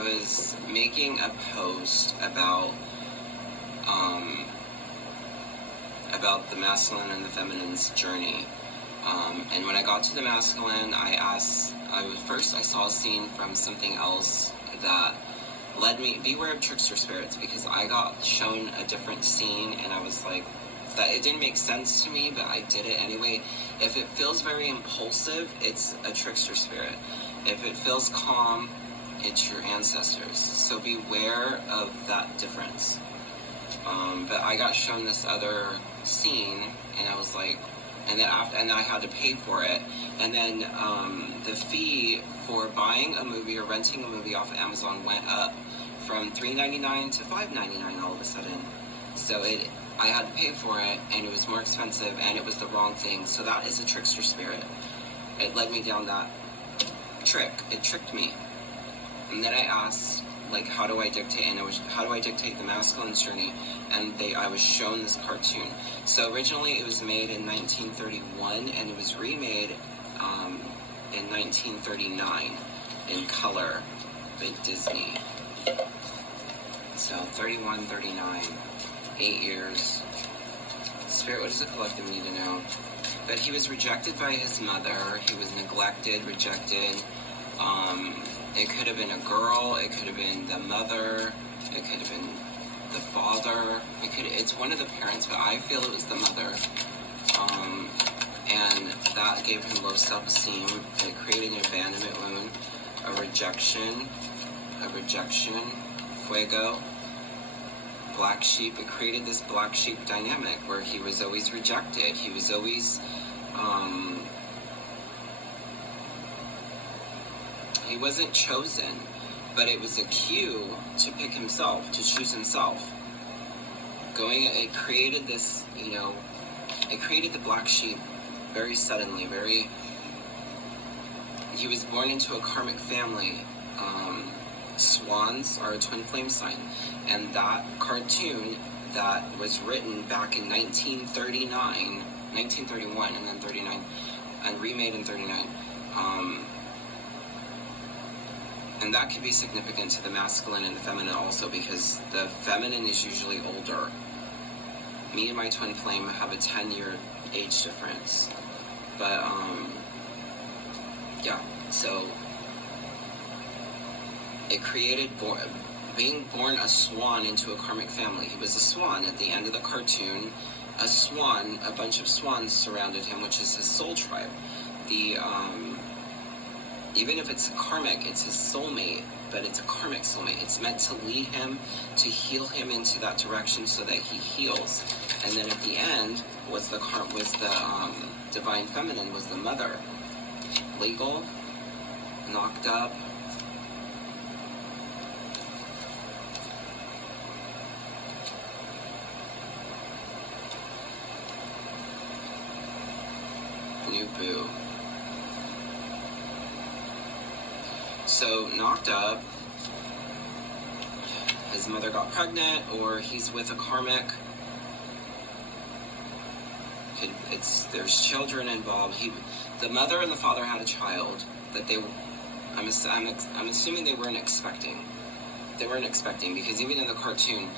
I was making a post about the masculine and the feminine's journey. And when I got to the masculine, I saw a scene from something else that led me, beware of trickster spirits, because I got shown a different scene and I was like, that it didn't make sense to me, but I did it anyway. If it feels very impulsive, it's a trickster spirit. If it feels calm, it's your ancestors. So beware of that difference. But I got shown this other scene, and I was like, and I had to pay for it. And then the fee for buying a movie or renting a movie off of Amazon went up from $3.99 to $5.99 all of a sudden. So I had to pay for it, and it was more expensive, and it was the wrong thing. So that is a trickster spirit. It led me down that trick. It tricked me. And then I asked, like, how do I dictate the masculine journey? And I was shown this cartoon. So originally it was made in 1931, and it was remade in 1939 in color by Disney. So 31, 39, 8 years. Spirit, what does the collective need to know? But he was rejected by his mother. He was neglected, rejected. It could have been a girl. It could have been the mother. It could have been the father. It's one of the parents, but I feel it was the mother. And that gave him low self-esteem. It created an abandonment wound, a rejection, fuego, black sheep. It created this black sheep dynamic where he was always rejected. He was always, he wasn't chosen, but it was a cue to pick himself, to choose himself. It created this, it created the black sheep very suddenly, he was born into a karmic family. Swans are a twin flame sign, and that cartoon that was written back in 1931, and then 39, and remade in 39, and that could be significant to the masculine and the feminine also, because the feminine is usually older. Me and my twin flame have a 10-year age difference. But, yeah, so it created being born a swan into a karmic family. He was a swan at the end of the cartoon. A swan, a bunch of swans surrounded him, which is his soul tribe. Even if it's karmic, it's his soulmate, but it's a karmic soulmate. It's meant to lead him, to heal him into that direction so that he heals. And then at the end was the divine feminine, was the mother. Legal, knocked up. New boo. So, knocked up, his mother got pregnant, or he's with a karmic. There's children involved. The mother and the father had a child that I'm assuming they weren't expecting. They weren't expecting, because even in the cartoon,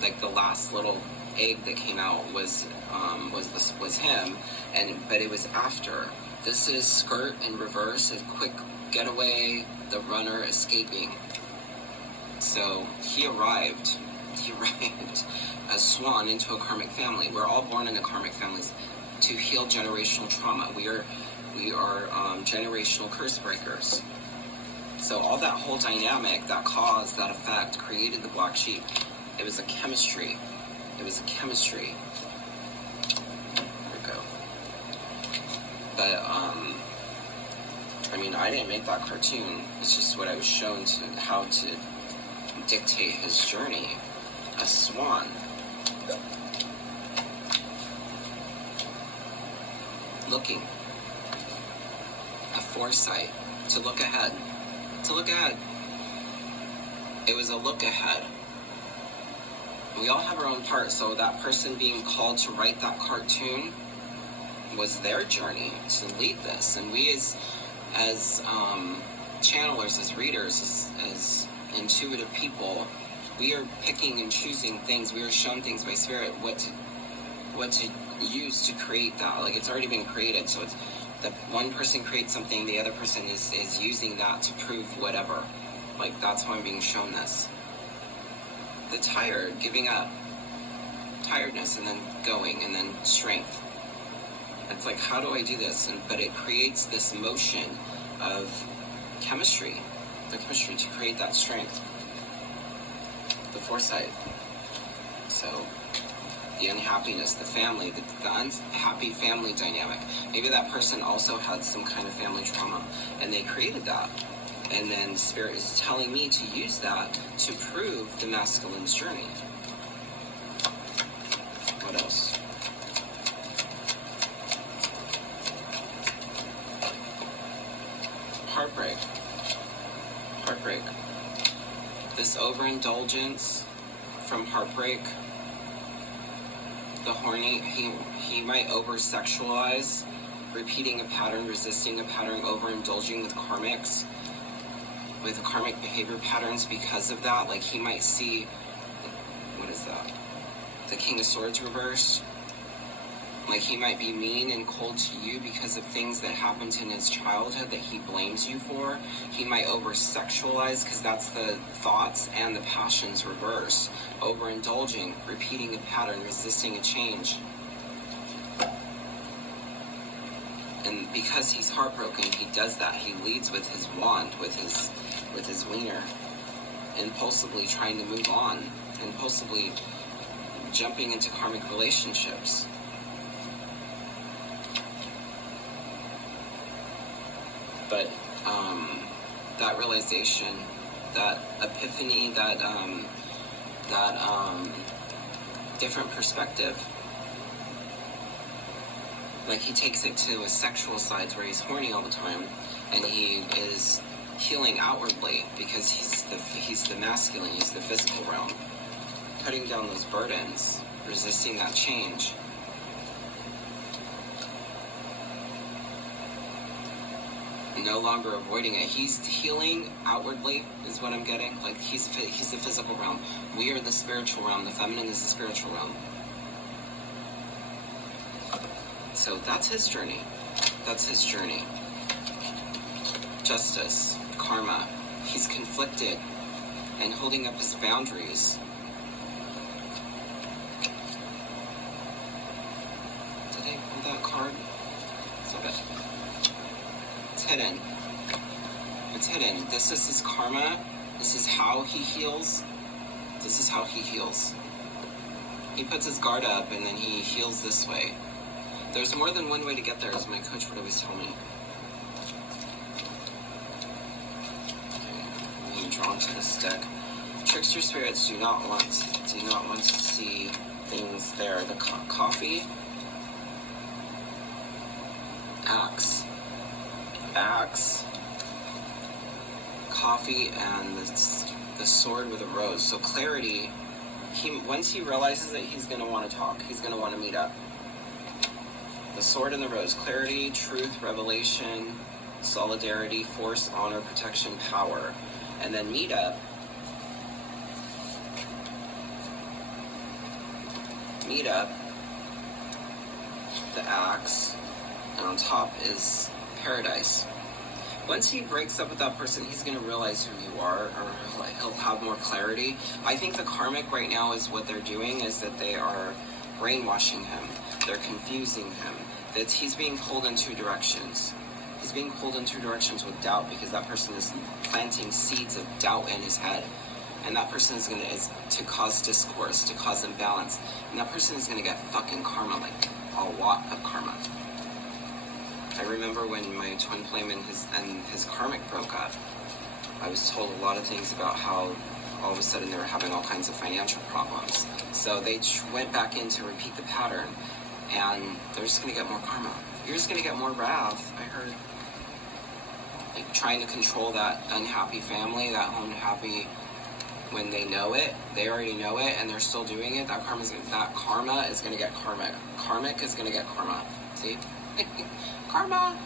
like the last little egg that came out was him, but it was after. This is skirt in reverse, a quick getaway, the runner escaping. So he arrived a swan into a karmic family. We're all born into karmic families to heal generational trauma. We are generational curse breakers. So all that whole dynamic, that cause, that effect, created the black sheep. It was a chemistry. There we go. But I didn't make that cartoon. It's just what I was shown to how to dictate his journey. A swan. Looking. A foresight. To look ahead. It was a look ahead. We all have our own part, so that person being called to write that cartoon was their journey to lead this. And we as channelers, as readers, as intuitive people, we are picking and choosing things. We are shown things by Spirit, what to use to create that. Like, it's already been created, so it's the one person creates something, the other person is using that to prove whatever. Like, that's how I'm being shown this. The tired, giving up, tiredness, and then going, and then strength. It's like, how do I do this? But it creates this motion of chemistry, the chemistry to create that strength, the foresight. So the unhappiness, the family, the unhappy family dynamic. Maybe that person also had some kind of family trauma, and they created that. And then Spirit is telling me to use that to prove the masculine's journey. What else? Heartbreak. Heartbreak. This overindulgence from heartbreak. The horny, he might over-sexualize, repeating a pattern, resisting a pattern, overindulging with karmics, with karmic behavior patterns because of that. Like, he might see, what is that? The King of Swords reversed. Like, he might be mean and cold to you because of things that happened in his childhood that he blames you for. He might over-sexualize because that's the thoughts and the passions reverse. Overindulging, repeating a pattern, resisting a change. And because he's heartbroken, he does that. He leads with his wand, with his wiener. Impulsively trying to move on. Impulsively jumping into karmic relationships. But that realization, that epiphany, that different perspective, like, he takes it to a sexual side where he's horny all the time, and he is healing outwardly because he's the masculine, he's the physical realm, putting down those burdens, resisting that change. No longer avoiding it. He's healing outwardly, is what I'm getting. Like, he's the physical realm. We are the spiritual realm. The feminine is the spiritual realm. So that's his journey. That's his journey. Justice, karma. He's conflicted and holding up his boundaries. Did I pull that card? So bad. Hidden. It's hidden. This is his karma. This is how he heals. This is how he heals. He puts his guard up and then he heals this way. There's more than one way to get there, as my coach would always tell me. Okay. I'm drawn to this deck. Trickster spirits do not want to see things there. The coffee. Axe, coffee, and the sword with a rose. So clarity, once he realizes that he's going to want to talk, he's going to want to meet up. The sword and the rose, clarity, truth, revelation, solidarity, force, honor, protection, power. And then meet up. Meet up, the axe, and on top is paradise. Once he breaks up with that person, he's going to realize who you are, or he'll have more clarity. I think the karmic right now is what they're doing is that they are brainwashing him. They're confusing him. That he's being pulled in two directions. He's being pulled in two directions with doubt because that person is planting seeds of doubt in his head. And that person is to cause discourse, to cause imbalance. And that person is going to get fucking karma, like a lot of karma. I remember when my twin flame and his karmic broke up, I was told a lot of things about how all of a sudden they were having all kinds of financial problems. So they went back in to repeat the pattern, and they're just going to get more karma. You're just going to get more wrath, I heard. Like, trying to control that unhappy family, that unhappy, when they know it, they already know it, and they're still doing it, that karma is going to get karma. Karmic is going to get karma. See? Karma.